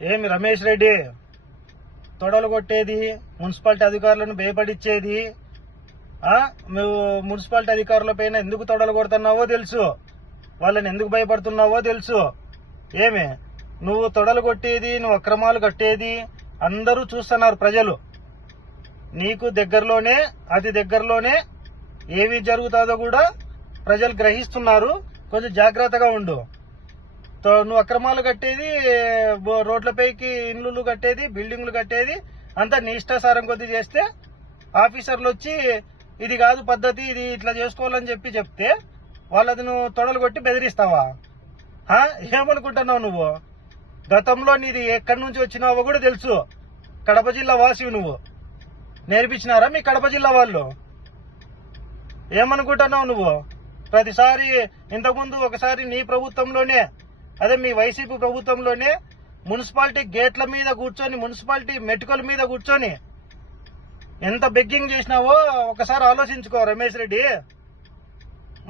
ఏమి రమేష్ రెడ్డి? తొడలు కొట్టేది మున్సిపాలిటీ అధికారులను భయపడిచ్చేది. నువ్వు మున్సిపాలిటీ అధికారుల పైన ఎందుకు తొడలు కొడుతున్నావో తెలుసు. వాళ్ళని ఎందుకు భయపడుతున్నావో తెలుసు. ఏమి? నువ్వు తొడలు కొట్టేది నువ్వు అక్రమాలు కట్టేది అందరూ చూస్తున్నారు ప్రజలు. నీకు దగ్గరలోనే అతి దగ్గరలోనే ఏమి జరుగుతుందో కూడా ప్రజలు గ్రహిస్తున్నారు. కొంచెం జాగ్రత్తగా ఉండు. నువ్వు అక్రమాలు కట్టేది రోడ్లపైకి ఇండ్లు కట్టేది బిల్డింగ్లు కట్టేది అంతా నీ ఇష్టాసారం కొద్ది చేస్తే ఆఫీసర్లు వచ్చి ఇది కాదు పద్ధతి ఇది ఇట్లా చేసుకోవాలని చెప్పి చెప్తే వాళ్ళది నువ్వు తొడలు కొట్టి బెదిరిస్తావా? ఏమనుకుంటున్నావు నువ్వు? గతంలో నీది ఎక్కడి నుంచి వచ్చినావో కూడా తెలుసు. కడప జిల్లా వాసివి నువ్వు. నేర్పించినారా మీ కడప జిల్లా వాళ్ళు? ఏమనుకుంటున్నావు నువ్వు? ప్రతిసారి ఇంతకుముందు ఒకసారి నీ ప్రభుత్వంలోనే అదే మీ వైసీపీ ప్రభుత్వంలోనే మున్సిపాలిటీ గేట్ల మీద కూర్చొని మున్సిపాలిటీ మెటుకల మీద కూర్చొని ఎంత బెగ్గింగ్ చేసినావో ఒకసారి ఆలోచించుకో రమేష్ రెడ్డి.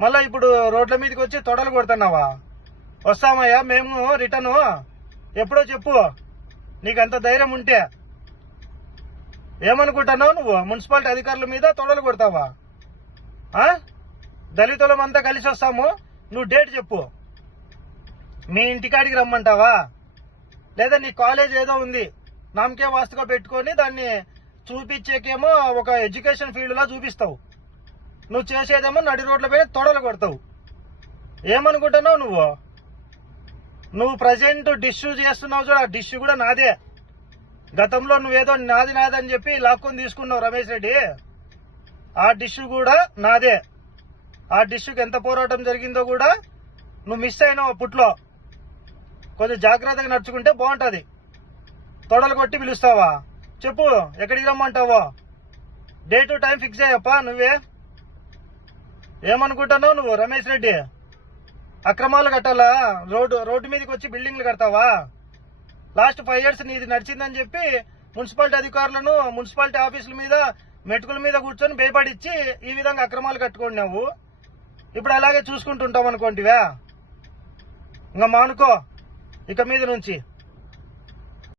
మళ్ళా ఇప్పుడు రోడ్ల మీదకి వచ్చి తొడలు కొడుతున్నావా? వస్తామయ్యా మేము రిటర్న్ ఎప్పుడో చెప్పు. నీకు అంత ధైర్యం ఉంటే. ఏమనుకుంటున్నావు నువ్వు? మున్సిపాలిటీ అధికారుల మీద తొడలు కొడతావా? దళితులం అంతా కలిసి వస్తాము నువ్వు డేట్ చెప్పు. మీ ఇంటికాడికి రమ్మంటావా? లేదా నీ కాలేజ్ ఏదో ఉంది నామకే వాస్తుగా పెట్టుకొని దాన్ని చూపించేకేమో ఒక ఎడ్యుకేషన్ ఫీల్డ్లా చూపిస్తావు. నువ్వు చేసేదేమో నడి రోడ్ల పైన తొడలు కొడతావు. ఏమనుకుంటున్నావు నువ్వు? నువ్వు ప్రజెంట్ డిష్ చేస్తున్నావు చూడు ఆ డిష్ కూడా నాదే. గతంలో నువ్వేదో నాది నాది చెప్పి లాక్కొని తీసుకున్నావు రమేష్ రెడ్డి. ఆ డిష్ కూడా నాదే. ఆ డిష్కి ఎంత పోరాటం జరిగిందో కూడా నువ్వు మిస్ అయినావు అప్పట్లో కొంచెం జాగ్రత్తగా నడుచుకుంటే బాగుంటుంది. తొడలు కొట్టి పిలుస్తావా? చెప్పు ఎక్కడికి రమ్మంటావో? టు టైం ఫిక్స్ అయ్యప్పా నువ్వే? ఏమనుకుంటున్నావు నువ్వు రమేష్ రెడ్డి? అక్రమాలు కట్టాలా? రోడ్డు రోడ్డు మీదకి వచ్చి బిల్డింగ్లు కడతావా? లాస్ట్ ఫైవ్ ఇయర్స్ నీది నడిచిందని చెప్పి మున్సిపాలిటీ అధికారులను మున్సిపాలిటీ ఆఫీసుల మీద మెటుకుల మీద కూర్చొని భయపడిచ్చి ఈ విధంగా అక్రమాలు కట్టుకున్నావు ఇప్పుడు అలాగే చూసుకుంటుంటాం అనుకోంటివా ఇంకా మానుకో. ఇక మీద నుంచి